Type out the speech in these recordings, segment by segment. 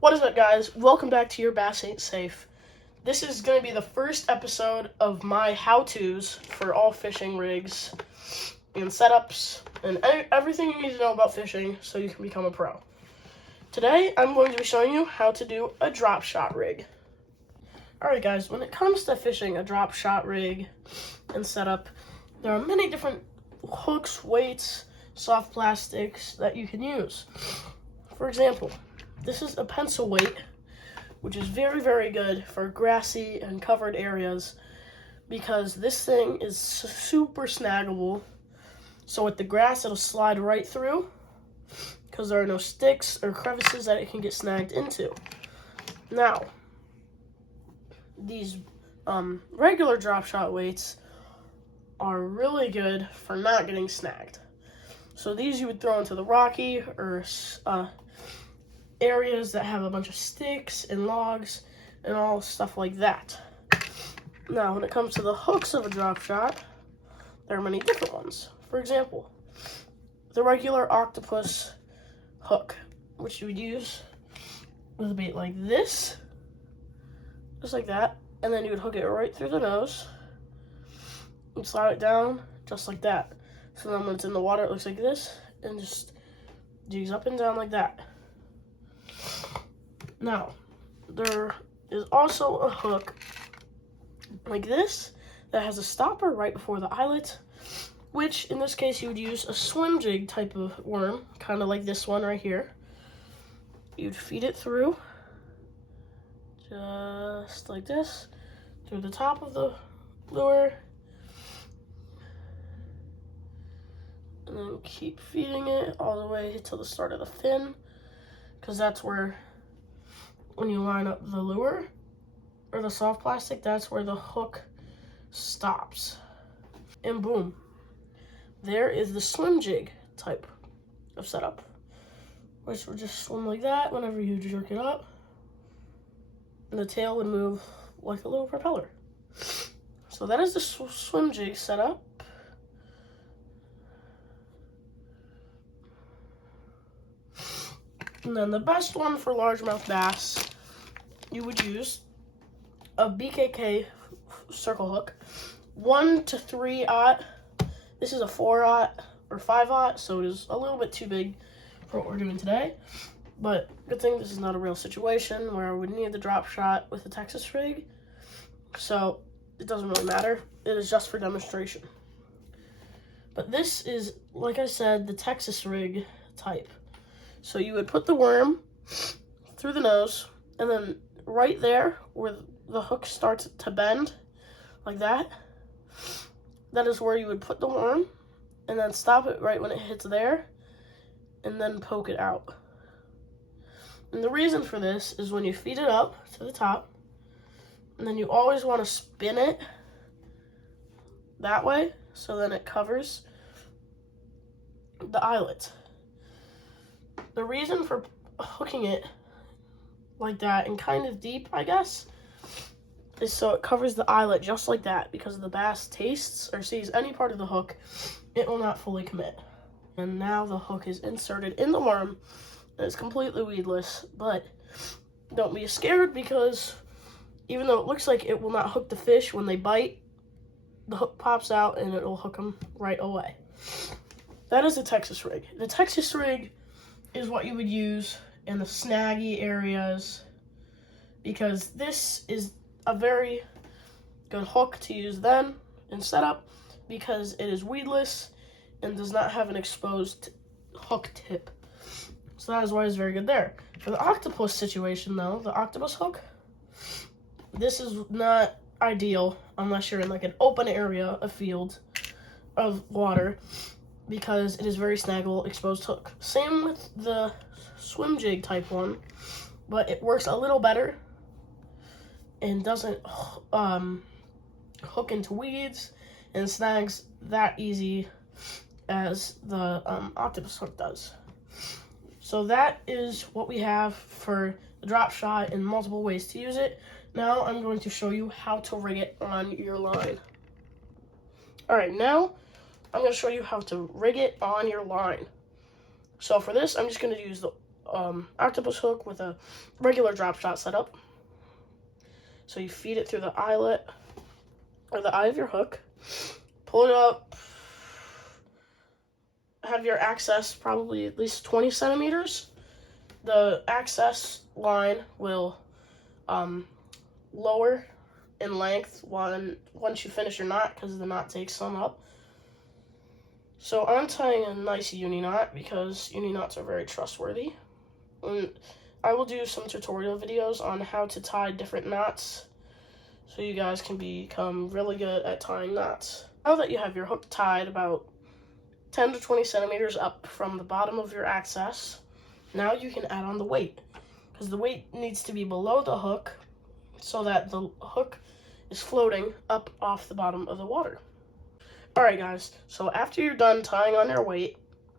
What is up, guys? Welcome back to Your Bass Ain't Safe. This is going to be the first episode of my how-tos for all fishing rigs and setups and everything you need to know about fishing so you can become a pro. Today, I'm going to be showing you how to do a drop shot rig. Alright guys, when it comes to fishing a drop shot rig and setup, there are many different hooks, weights, soft plastics that you can use. For example, this is a pencil weight, which is very, very good for grassy and covered areas because this thing is super snaggable. So with the grass, it'll slide right through because there are no sticks or crevices that it can get snagged into. Now, these regular drop shot weights are really good for not getting snagged. So these you would throw into the rocky or areas that have a bunch of sticks and logs and all stuff like that. Now, when it comes to the hooks of a drop shot, there are many different ones. For example, the regular octopus hook, which you would use with a bait like this, just like that, and then you would hook it right through the nose and slide it down just like that. So then when it's in the water, it looks like this and just jigs up and down like that. Now, there is also a hook like this that has a stopper right before the eyelet, which in this case you would use a swim jig type of worm, kind of like this one right here. You'd feed it through, just like this, through the top of the lure, and then keep feeding it all the way to the start of the fin, because that's where, when you line up the lure or the soft plastic, that's where the hook stops. And boom, there is the swim jig type of setup, which would just swim like that whenever you jerk it up, and the tail would move like a little propeller. So that is the swim jig setup. And then the best one for largemouth bass, you would use a BKK circle hook, 1 to 3/0. This is a 4/0 or 5/0, so it is a little bit too big for what we're doing today. But good thing this is not a real situation where I would need the drop shot with a Texas rig, so it doesn't really matter. It is just for demonstration. But this is, like I said, the Texas rig type. So you would put the worm through the nose, and then right there where the hook starts to bend, like that, that is where you would put the worm, and then stop it right when it hits there, and then poke it out. And the reason for this is when you feed it up to the top, and then you always want to spin it that way, so then it covers the eyelet. The reason for hooking it like that and kind of deep, I guess, is so it covers the eyelet just like that, because if the bass tastes or sees any part of the hook, it will not fully commit. And now the hook is inserted in the worm, and it's completely weedless, but don't be scared, because even though it looks like it will not hook the fish when they bite, the hook pops out and it will hook them right away. That is the Texas rig. The Texas rig is what you would use in the snaggy areas, because this is a very good hook to use then in setup, because it is weedless and does not have an exposed hook tip. So that is why it's very good there. For the octopus situation though, the octopus hook, this is not ideal unless you're in like an open area, a field of water, because it is very snaggable, exposed hook. Same with the swim jig type one, but it works a little better and doesn't hook into weeds and snags that easy as the octopus hook does. So that is what we have for the drop shot and multiple ways to use it. Now I'm going to show you how to rig it on your line. Alright, now I'm going to show you how to rig it on your line. So for this, I'm just going to use the octopus hook with a regular drop shot setup. So you feed it through the eyelet or the eye of your hook, pull it up, have your access probably at least 20 centimeters. The access line will lower in length once you finish your knot, because the knot takes some up. So I'm tying a nice uni knot because uni knots are very trustworthy. And I will do some tutorial videos on how to tie different knots so you guys can become really good at tying knots. Now that you have your hook tied about 10 to 20 centimeters up from the bottom of your access, now you can add on the weight, because the weight needs to be below the hook so that the hook is floating up off the bottom of the water. Alright guys, so after you're done tying on your weight,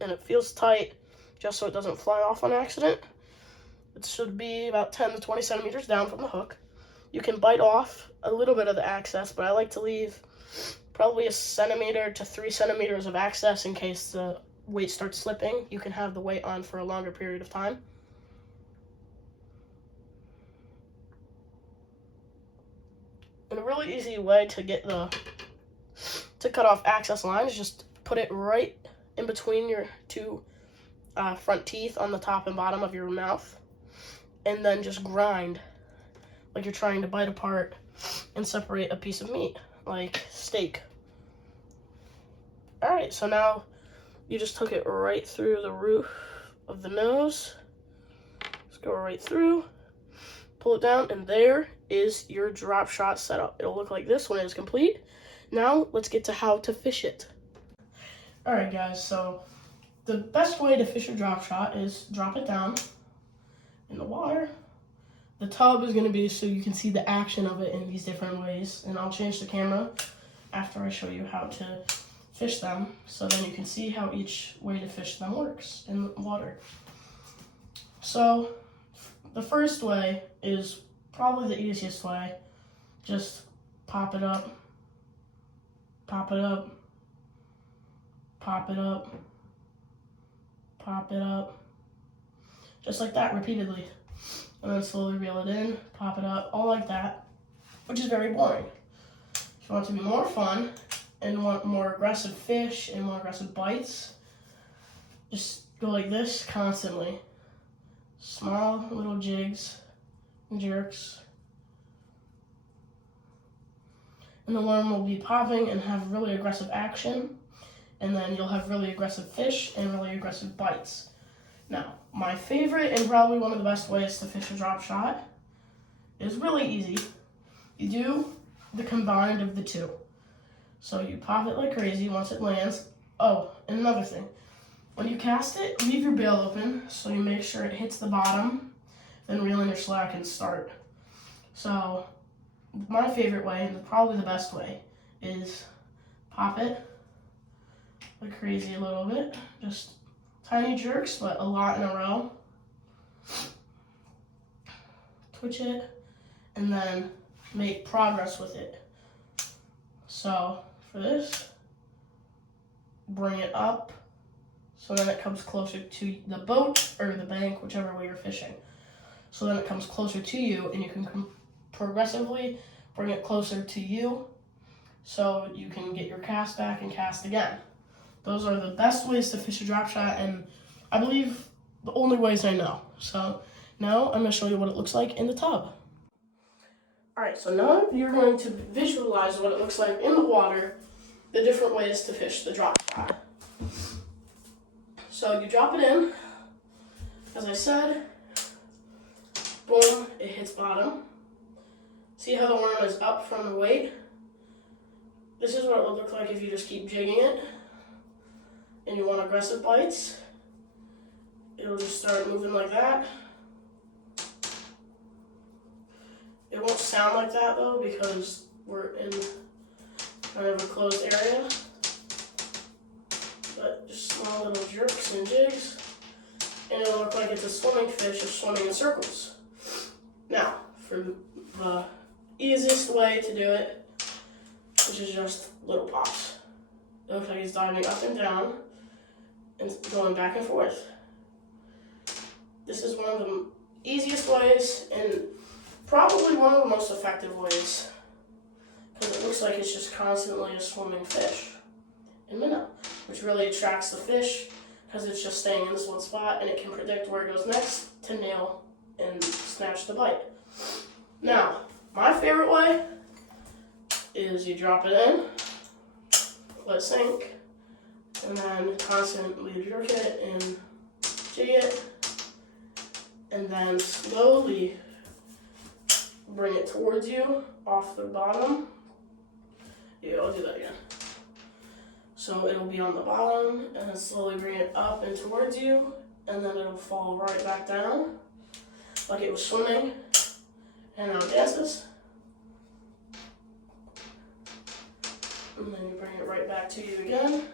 and it feels tight just so it doesn't fly off on accident, it should be about 10 to 20 centimeters down from the hook. You can bite off a little bit of the access, but I like to leave probably 1 centimeter to 3 centimeters of access in case the weight starts slipping. You can have the weight on for a longer period of time. And a really easy way to cut off access line is just put it right in between your two front teeth on the top and bottom of your mouth, and then just grind like you're trying to bite apart and separate a piece of meat, like steak. Alright, so now you just took it right through the roof of the nose. Just go right through, pull it down, and there is your drop shot setup. It'll look like this when it is complete. Now let's get to how to fish it. Alright guys, so the best way to fish a drop shot is drop it down in the water. The tub is going to be so you can see the action of it in these different ways, and I'll change the camera after I show you how to fish them, so then you can see how each way to fish them works in the water. So the first way is probably the easiest way. Just pop it up, pop it up, pop it up, pop it up, just like that repeatedly. And then slowly reel it in, pop it up, all like that, which is very boring. If you want it to be more fun and want more aggressive fish and more aggressive bites, just go like this constantly. Small little jigs and jerks. And the worm will be popping and have really aggressive action, and then you'll have really aggressive fish and really aggressive bites. Now, my favorite and probably one of the best ways to fish a drop shot is really easy. You do the combined of the two. So you pop it like crazy once it lands. Oh, and another thing. When you cast it, leave your bail open so you make sure it hits the bottom, then reel in your slack and start. So my favorite way, and probably the best way, is pop it like crazy a little bit. Just tiny jerks, but a lot in a row. Twitch it, and then make progress with it. So for this, bring it up so then it comes closer to the boat or the bank, whichever way you're fishing. So then it comes closer to you, and you can progressively bring it closer to you so you can get your cast back and cast again. Those are the best ways to fish a drop shot, and I believe the only ways I know. So now I'm going to show you what it looks like in the tub. Alright, so now you're going to visualize what it looks like in the water, the different ways to fish the drop shot. So you drop it in, as I said, boom, it hits bottom. See how the worm is up from the weight? This is what it would look like if you just keep jigging it and you want aggressive bites. It'll just start moving like that. It won't sound like that though because we're in kind of a closed area. But just small little jerks and jigs, and it'll look like it's a swimming fish is swimming in circles. Now, for the easiest way to do it, which is just little pops. It looks like he's diving up and down and going back and forth. This is one of the easiest ways and probably one of the most effective ways, because it looks like it's just constantly a swimming fish in minnow, which really attracts the fish because it's just staying in this one spot and it can predict where it goes next to nail and snatch the bite. Now, my favorite way is you drop it in, let it sink, and then constantly jerk it and jig it, and then slowly bring it towards you off the bottom. Yeah, I'll do that again. So it'll be on the bottom, and then slowly bring it up and towards you, and then it'll fall right back down like it was swimming, and now it dances. And then you bring it right back to you again,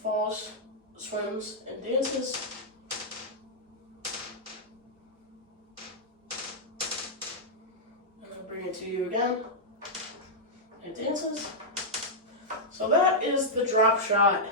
falls, swims, and dances. And then bring it to you again, and dances. So that is the drop shot.